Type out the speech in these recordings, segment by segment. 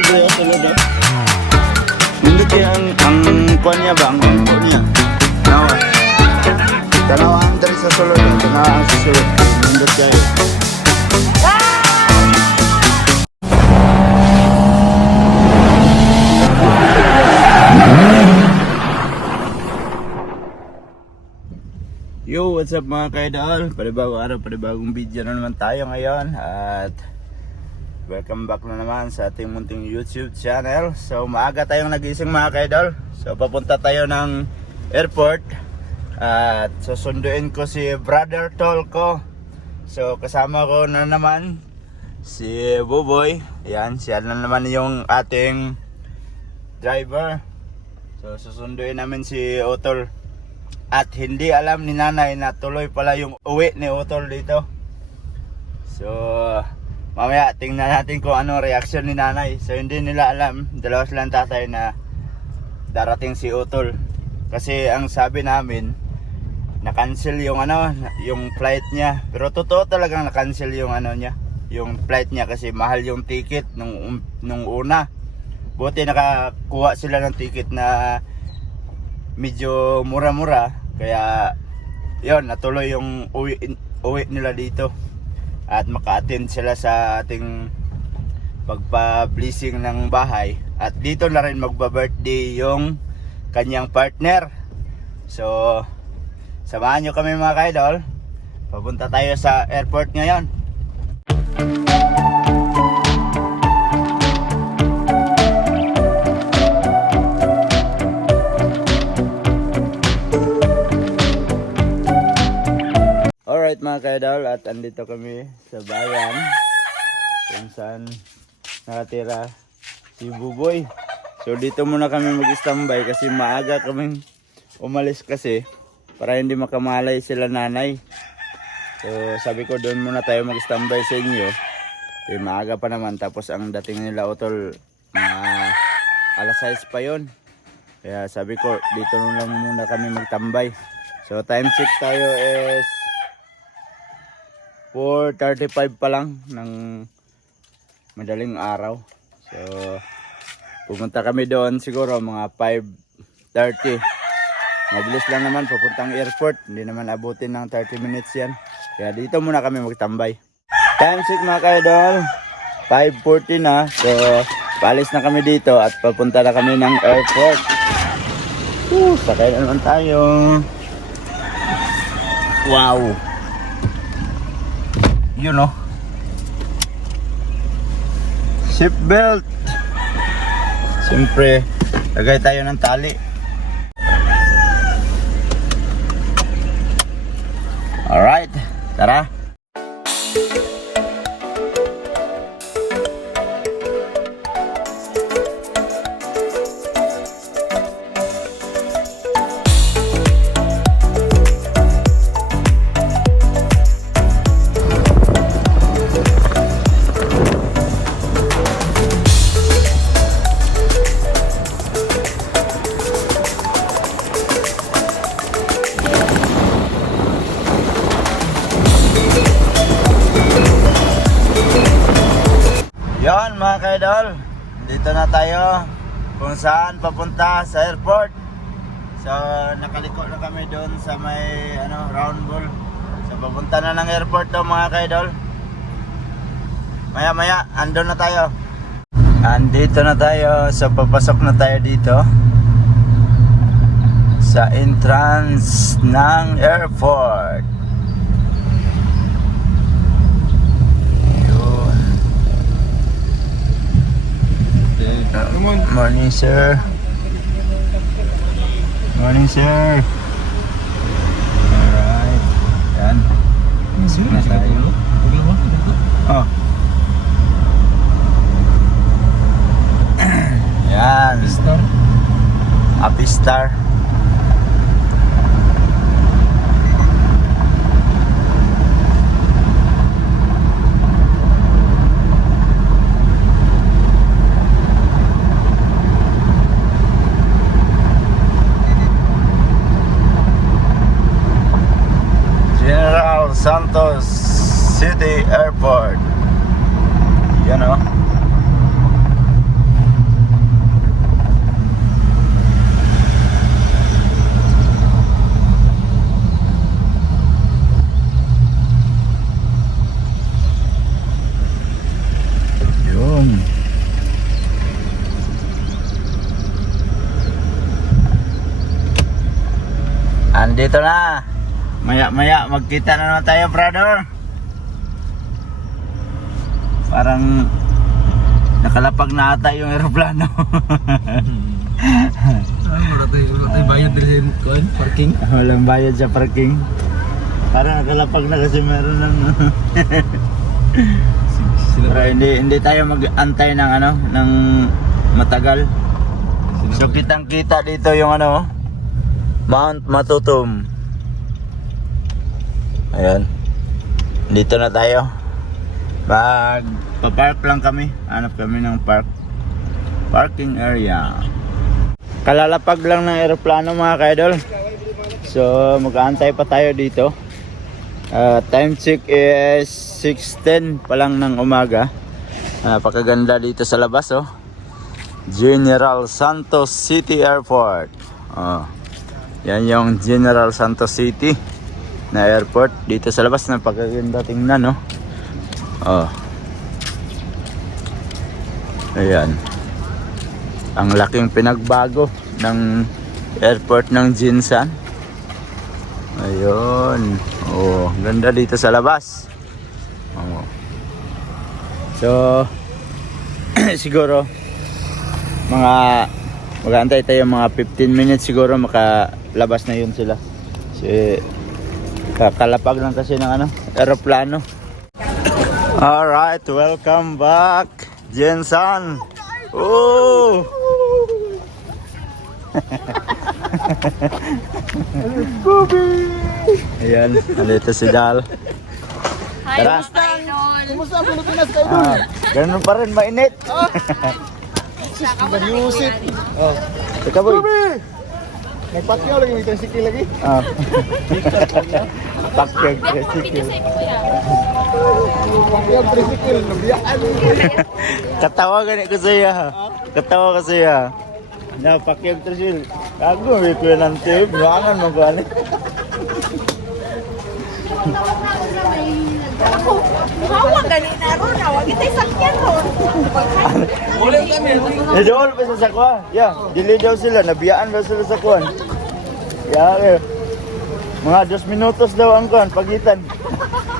sulod rin, sulod rin. Hindi kaya ang kuha niya ba, ang umpo niya. Tanawa. Tanawa ang dari sa sulod, tanawa ang sa sulod. Hindi kaya. Yo, what's up mga kaidol? Panibagong araw, panibagong video na naman tayo ngayon. At welcome back na naman sa ating munting YouTube channel. So maaga tayong nagising mga kaidol. So papunta tayo ng airport. At susunduin ko si Brother Tol ko. So kasama ko na naman si Buboy. Yan, siya na naman yung ating driver. So susunduin namin si Otol. At hindi alam ni nanay na tuloy pala yung uwi ni Otol dito. So mamaya tingnan natin kung ano reaction ni nanay. So hindi nila alam, dalawa silang tatay na darating si Otol. Kasi ang sabi namin, na-cancel yung yung flight niya. Pero totoo talagang na-cancel yung niya, yung flight niya kasi mahal yung ticket nung una. Buti nakakuha sila ng ticket na medyo mura-mura, kaya yon natuloy yung uwi nila dito at maka-attend sila sa ating pagpa-blessing ng bahay. At dito na rin magba-birthday yung kanyang partner. So samahan nyo kami mga kaidol, papunta tayo sa airport ngayon. Alright mga kaidol, at andito kami sa bayan kung saan nakatira si Buboy. So dito muna kami mag-standby kasi maaga kaming umalis kasi para hindi makamalay sila nanay. So sabi ko doon muna tayo mag-standby sa inyo. Maaga pa naman, tapos ang dating nila Otol mga alas 6 pa yon. Kaya sabi ko dito lang muna kami magtambay. So time check tayo is 4:35 pa lang ng madaling araw. So pupunta kami doon siguro mga 5:30. Mabilis lang naman papuntang airport, hindi naman abutin ng 30 minutes yan. Kaya dito muna kami magtambay. Time check mga kaidol, 5:40 na. So paalis na kami dito at papunta na kami ng airport. Sakay na naman tayo. Wow, you know, seatbelt. Siyempre lagay tayo ng tali. Alright, tara. Yan mga kaidol, dito na tayo kung saan papunta sa airport. So nakaliko na kami doon sa may round ball. So papunta na ng airport to mga kaidol. Maya maya andun na tayo. Andito na tayo, so papasok na tayo dito sa entrance ng airport. Morning sir. Morning sir. Alright. Yan. Masuk na tayo. Oh. Yan. Happy Star. Santos City Airport. Yan o. dito na. Maya magkita na naman tayo, brother. Parang nakalapag na ata yung eroplano. Wala tayo bayad din sa parking. Walang bayad sa parking. Parang nakalapag na kasi meron ng pero hindi tayo mag-antay ng ng matagal. So kitang-kita dito yung Mount Matutum. Ayan. Dito na tayo. Pa-park lang kami. Hanap kami ng parking area. Kalalapag lang ng eroplano mga kaidol. So mag-aantay pa tayo dito. Time check is 6:10 pa lang ng umaga. Napakaganda dito sa labas General Santos City Airport. Yan yung General Santos City na airport dito sa labas. Napakaganda tingnan Ayan. Ang laking pinagbago ng airport ng Jinsan. Ayun. Ganda dito sa labas. So siguro mag-aantay tayo mga 15 minutes siguro makalabas na yun sila. Kasi kakalapag lang kasi ng eroplano. Alright, welcome back, Jinsan. Ayan, nandito si Dal. Hi, Tara. Kumusta ang Pilipinas kayo? Ganun pa rin, mainit. Mariusip. Teka boy. Nagpatyaw lagi, may tricycle lagi. Pakyag tricycle. Pagpatyaw tricycle, nabiyaan. Katawa gani ko siya. Katawa ko siya. Na pakyag tricycle. Ako may kuya ng tip. Nuangan mo ko ano. Hawak ganin na ron, hawak itay sakyan ron. Ulit kami. Nadawal pa sa sakwa. Yeah, dili daw sila. Nabiyaan daw sila sa kwan. Yeah, mga 2 minutos daw ang kwan, pagitan.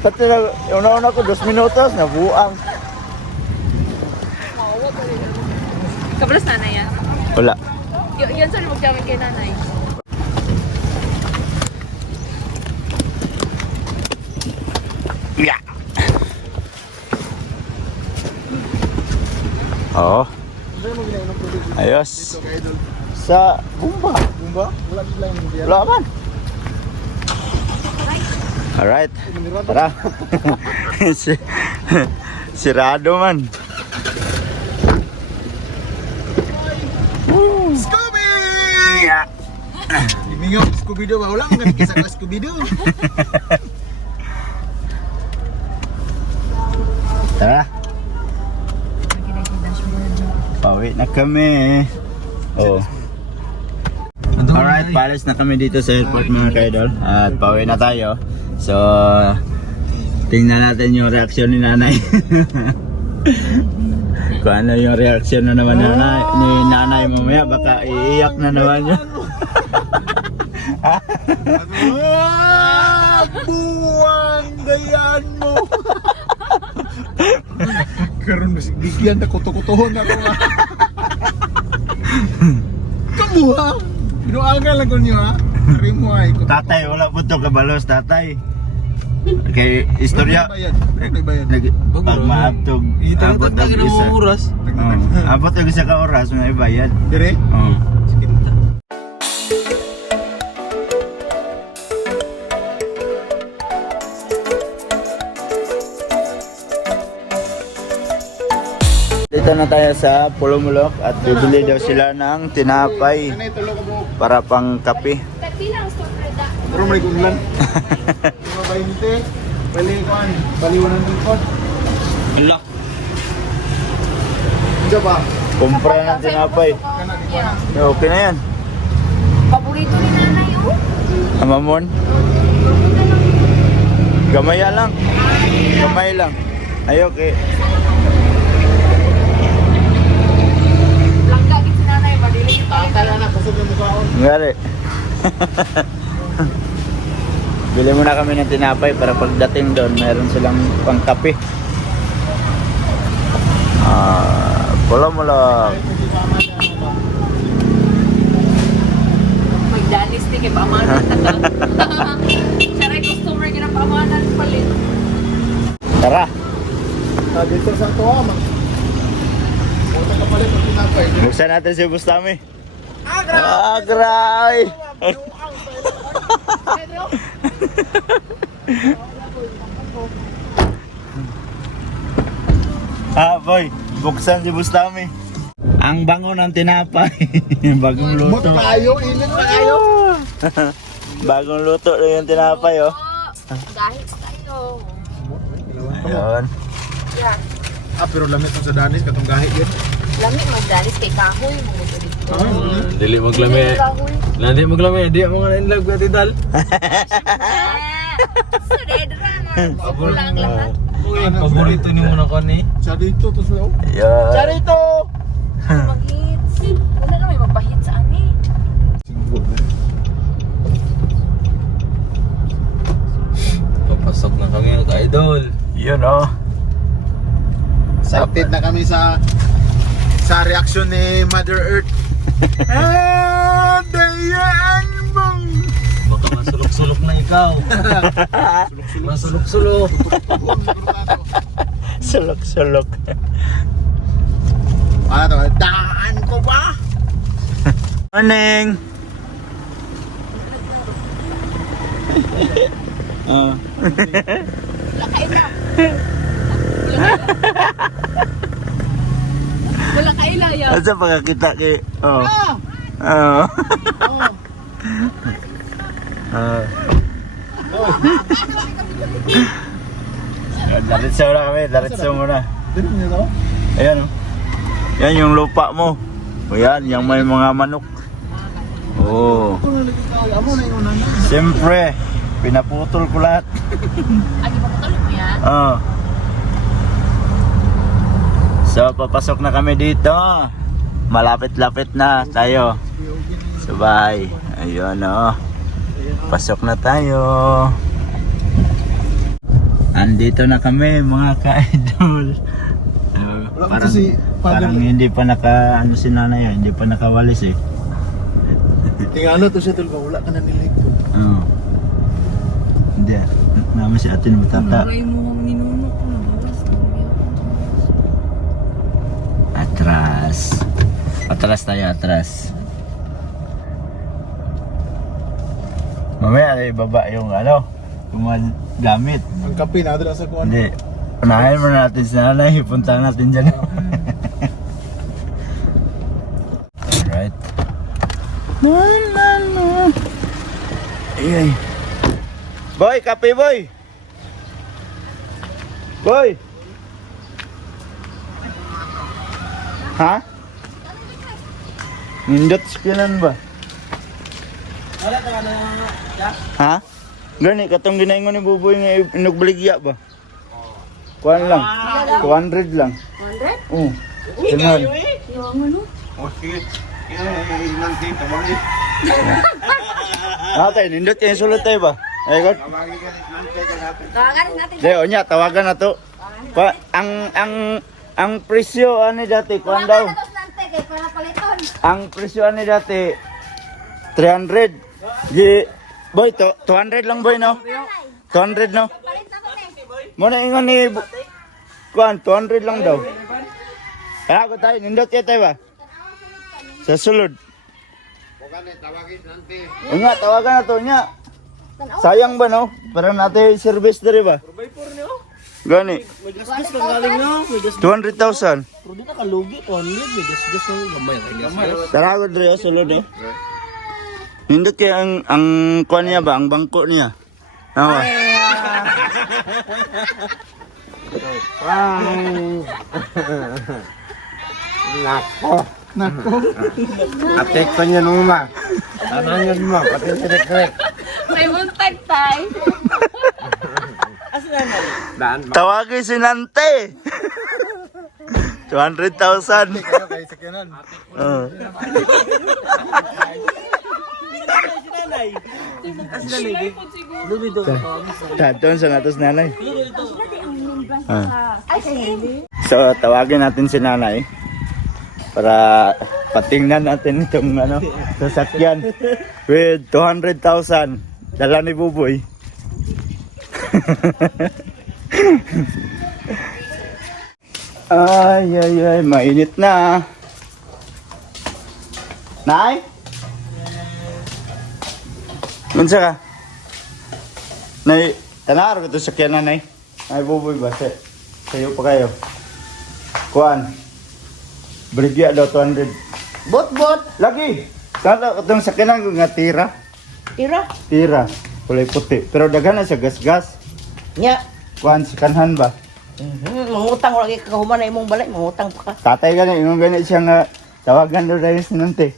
Pati na, una-una ko 2 minutos, nabuang. Kabalas nanay yan. Wala. Yan saan magjamin kay nanay. Yeah. Oo. Ayos. Sa Bumba. Bumba? Wala sila yung nandiyan. Wala man. Alright. Tara. Sirado man. Scooby! Imingaw, Scooby-Doo ba? Wala kang ganit sa Scooby-Doo. Tara. Pauwi na kami. Alright, palis na kami dito sa airport mga kaidol. At pauwi na tayo. So, tingnan natin yung reaksyon ni nanay. Kung ano yung reaksyon na naman ni nanay mamaya. Baka iiyak na naman yun. Buwang gayaan mo! Karon bigyan na kuto-kutohon ako nga. Kamuha! Pinuangan lang ko niyo ha. Karim mo ay. Tatay, wala po ito kabalos, tatay. Kay istorya, May bayad. pag maabtog, abot ang isa. Abot ang isa ka oras, may bayad. Dire? Dito na tayo sa Pulumulok at bibili daw sila ng tinapay Kanay tulo ka mo. para pang kape. Pero may guglan. 20. Baliwan ng dikot. Hala. Diya ba? Kumpra ng tinapay. Okay na yan. Paborito ni nanay, Amamon. Gamaya lang. Gamay lang. Ay okay. Langga gid si nanay, madili kita. Tala na kusog yung mukha ko. Ngari. Bili muna kami ng tinapay para pagdating doon, meron silang pangkape. Mula. Magdanis di kay pamanan ta ka. Saray customer ka ng pamanan palit. Tara, Dito sa tuwa, punta ka pala pag tinapay. buksan natin si Bustami. Grabe! Boy, buksan si Bustami. Ang bango ng tinapay. Bagong Mot luto. kayo, init na kayo. Bagong luto na yung tinapay, oh. Dahil tayo. Ayun. Yeah. Pero lamit mo sa danis, katong gahi yun. Lami magdanis kay kahoy mo dito. Dili maglami. Kahoy. Nanti maglami, di mo nga inlag ko tidal. Sudedra na. Pulang lahat. Uy, paborito ni mo na ko ni. Sa dito, to sa Ayun. Charito! Mag-hits. Wala na may magpahit sa ani. Papasok na kami mga idol. Yun, oh. Excited na kami sa reaksyon ni Mother Earth. Dayaan mo! Baka masulok-sulok na ikaw. Masulok-sulok. Sulok-sulok. Ano, daan ko ba? Morning! Oh. Wala kaila ya. Asa pagkakita kay... Oh. Oh. Daritso na kami, daritso muna. Dito niyo to? Ayan, oh. Yan yung lupa mo. O yan, yung may mga manok. Oh. Ito na lagi tao. Amo na yung unang na. Siyempre, pinaputol ko lahat. Agi pa patulog mo yan. Oh. So, papasok na kami dito. Malapit-lapit na tayo sa bahay. Ayun, oh. Pasok na tayo. Andito na kami, mga ka-idol. Wala ko si Parang hindi pa naka, ano si nanay, hindi pa nakawalis eh. Tingnan to siya tulba. Wala ka na nilig ko. Oo. Hindi, naman si ate na matata. Maray mo ang ninuno ko na bawas. Atras. Atras tayo, atras. Mamaya ay baba yung ano, yung mga gamit. Ang kape na sa kuwan. Hindi. Unahin muna natin si nanay, puntahan natin dyan. Alright. Ay. Boy, kape boy! Boy! Ha? Nindot spinan ba? Ha? Gani, katong ginaingon ni Buboy nga inugbaligya ba? Kuan lang. 200 lang. 100? Oo. Tingnan. Yung ano? Tayo, nindot kayo sulot tayo ba? Ay, God. Tawagan natin. Di, onya, tawagan na to. Ang presyo ani dati, kuan daw. Tawagan na to nante kay para paliton. Ang presyo ani dati 300. Di, boy, 200 lang boy no? 200 no? Palit na ko te. Muna ingon ni kuan 200 lang daw. Kaya ko tayo, nindot kayo tayo ba? Sa sulod. Unya, tawagan na to, unya. Sayang ba no? Para natin service diri ba? Gani. 200,000. Pero di na kalugi to, may gas ng gamay. Tara ko diri sulod oh. Nindot kay ang kuan niya ba, ang bangko niya. Nawa. Nako. Atek ko niya nung ma. Tanangan mo, pati direk-direk. May buntag tay. Daan Tawagin si Nante. 200,000. Kayo kay sakyanan. Doon sa natos nanay. So, tawagin natin si nanay para patingnan natin itong sasakyan with 200,000 dala ni Buboy. Ay, mainit na. Nay? Munsa ka? Nay, tanar ko ito sakyan na, Nay. Ay, Buboy ba? Sayo pa kayo. Kuan. Brigya daw 200. Bot. Lagi! Kala ko itong sakyanan ko nga tira. Tira. Tira. Kulay puti. Pero daghan na siya gas-gas. Nya. Kuan, si kanhan ba? Mangutang ko lagi kahuman na imong balay. Mangutang pa ka. Tatay gani, inong gani siya nga tawagan daw dahil sinunti.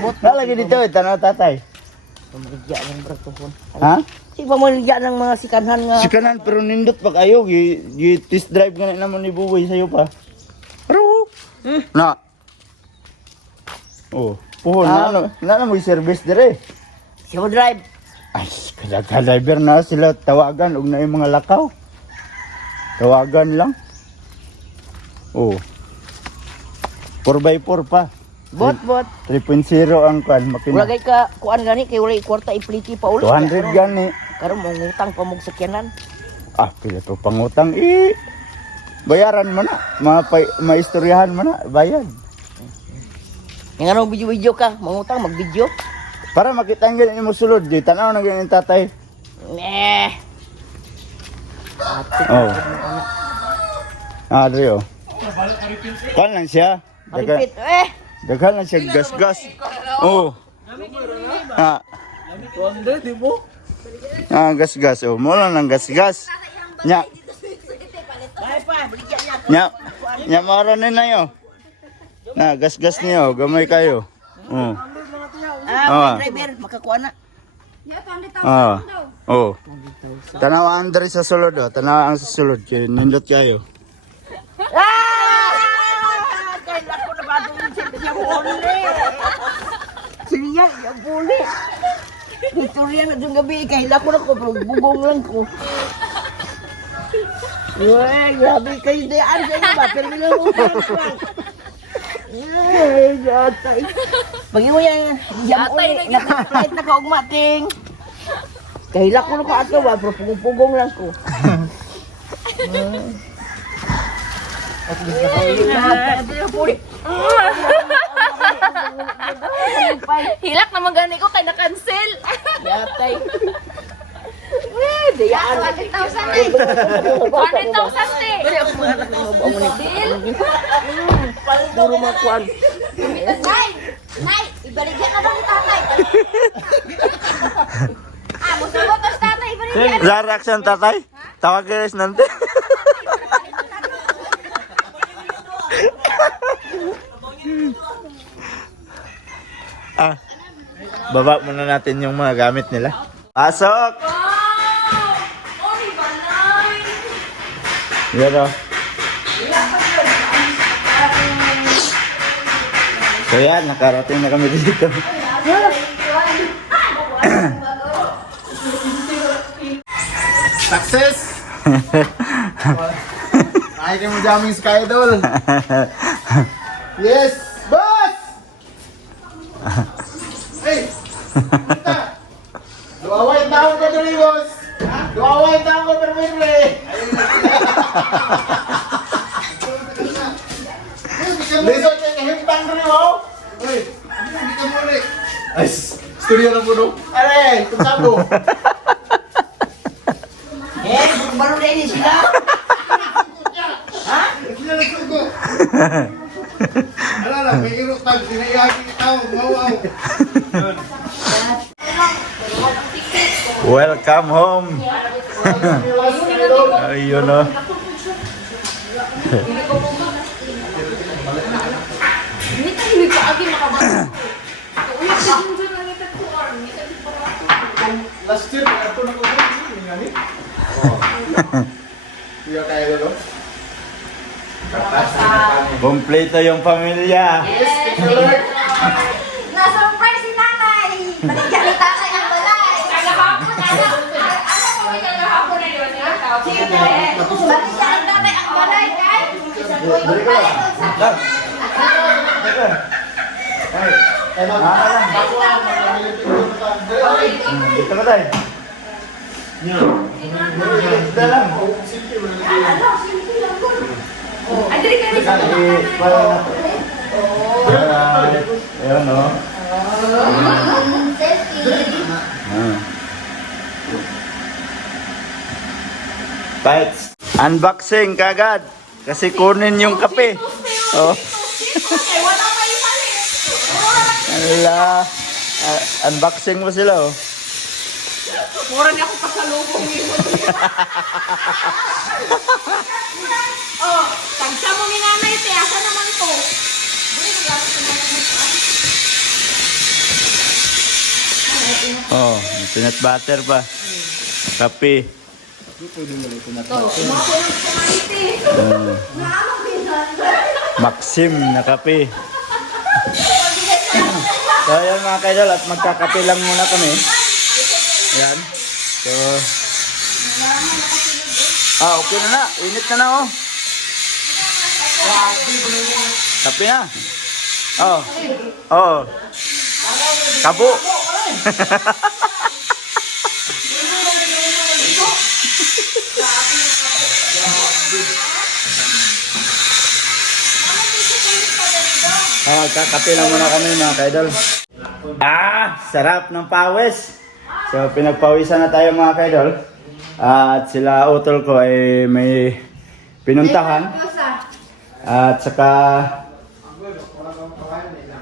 Bot. Nalagi dito eh, tanaw tatay. Pamaligya ng bratuhon. Ha? Si pamaligya ng mga sikanhan nga. Si kanan pero nindot pa kayo. Test drive gani naman ni Buboy sa'yo pa. Pero, na. Oh, puhon na mo service dire. Siya mo drive. Ay, kada-driver na sila tawagan og na yung mga lakaw. Tawagan lang. Oh. 4x4 pa. Bot. 3.0 ang kuan Wala makina. kay ka kuan gani kay wala kwarta ipliti pa ulit. 200 gani. Karon mangutang pa mong sakyanan. Ah, pila to pangutang bayaran mo na. Maistoryahan mo na, bayad. Yang anong video ka, mangutang mag-video. Para makita ang ganyan mo sulod, di tanaw na ganyan tatay. Oh. Adri oh. Kuan lang siya. Malipit. Daghan lang siya gas-gas. Oh. Ah. Gas-gas. Oh, mo lang ng gas-gas. Nya. Nya mara na yo. Na gas-gas niyo, gamay kayo. Oh. Driver, makakuha na. Oh. Tanaw ang dari sa sulod oh. Tanaw ang sa sulod. Nindot kayo. Kailan ko na ba doon siya buli? Siya buli. Victoria na doon gabi, kailan ko na ko, bugong lang ko. Uy, grabe kayo daan sa iba, pero nilamutan ko. Ay, yatay. Pagi mo yan, jam uli, nakaplit na kaugmating. Kailan ko na ko ato ba, pero pugong lang ko. Hilak naman gani ko kay na-cancel. Yatay. Dayaan. 100,000 te. Deal? Puro makuan. Nay, ibaligyan ka daw ni tatay. Gusto mo tos tatay, ibaligyan. Sa reaction tatay? Tawag kayo nanti. Baba muna natin yung mga gamit nila. Pasok! Oy, balay. Yan o. So yan, nakarating na kami dito. Success! Ay kayo mo jamming Sky Idol. Yes! Boss! Hey! Punta! Luaway ang tao ka doon, boss! Luaway ang tao ka pero may pre! Lizard kayo kahimpang rin mo! Uy! Hindi ka mo rin! Ay! Studio na po no? Aray! Kusabo! Baru na ini sila. Ha? Sila nagsugo! Alala, may irok tag, sinayagi ikaw, wow. Welcome home! Ayun o. Hindi tayo nagkaagi makabasa. Uy, kasi dyan lang itat ko arm. Last year, ito na ko ba? Kuya tayo no? Kompleto yung pamilya. Yes, thank you Lord! Na-surprise Balik ko lang. Dal. Ay, dito ka tayo. Dito lang. Ay, dali ka rin sa Ayan, no? Fights. Unboxing kagad. Kasi kunin yung kape. Oh. Ay, wala pa yung mali. Ala. Unboxing mo sila, oh. Mura niya ako pasalubong nito. Oh, tagsa mo ni nanay, te. Asa naman to? Oh, peanut butter pa. Kape. To, makulog sa maiti. Maxim na kape. So, ayan mga kaidol, at magkakape lang muna kami. Ayan. So, okay na na. Init na na, oh. Kape na. Oh. Oh. Kabo. Kakape lang muna kami mga kaidol. Sarap ng pawis. So pinagpawisan na tayo mga kaidol. At sila utol ko ay may pinuntahan. At saka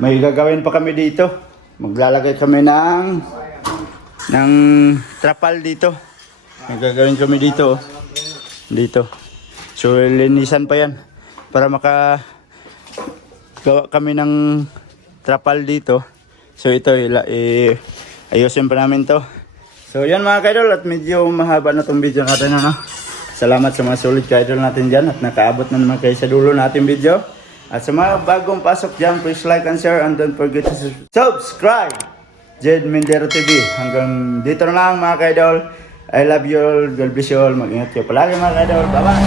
may gagawin pa kami dito. Maglalagay kami ng trapal dito. May gagawin kami dito. Dito. So linisan pa yan para gawa kami ng trapal dito. So ito ayusin pa namin to. So yan mga kaidol, at medyo mahaba na tong video natin, ano? Salamat sa mga solid kaidol natin dyan at nakaabot na naman kayo sa dulo natin video. At sa mga bagong pasok dyan, please like and share and don't forget to subscribe. Jed Mindero TV. Hanggang dito na lang mga kaidol. I love you all. God bless you all. Mag-ingat kayo palagi mga kaidol. Bye bye.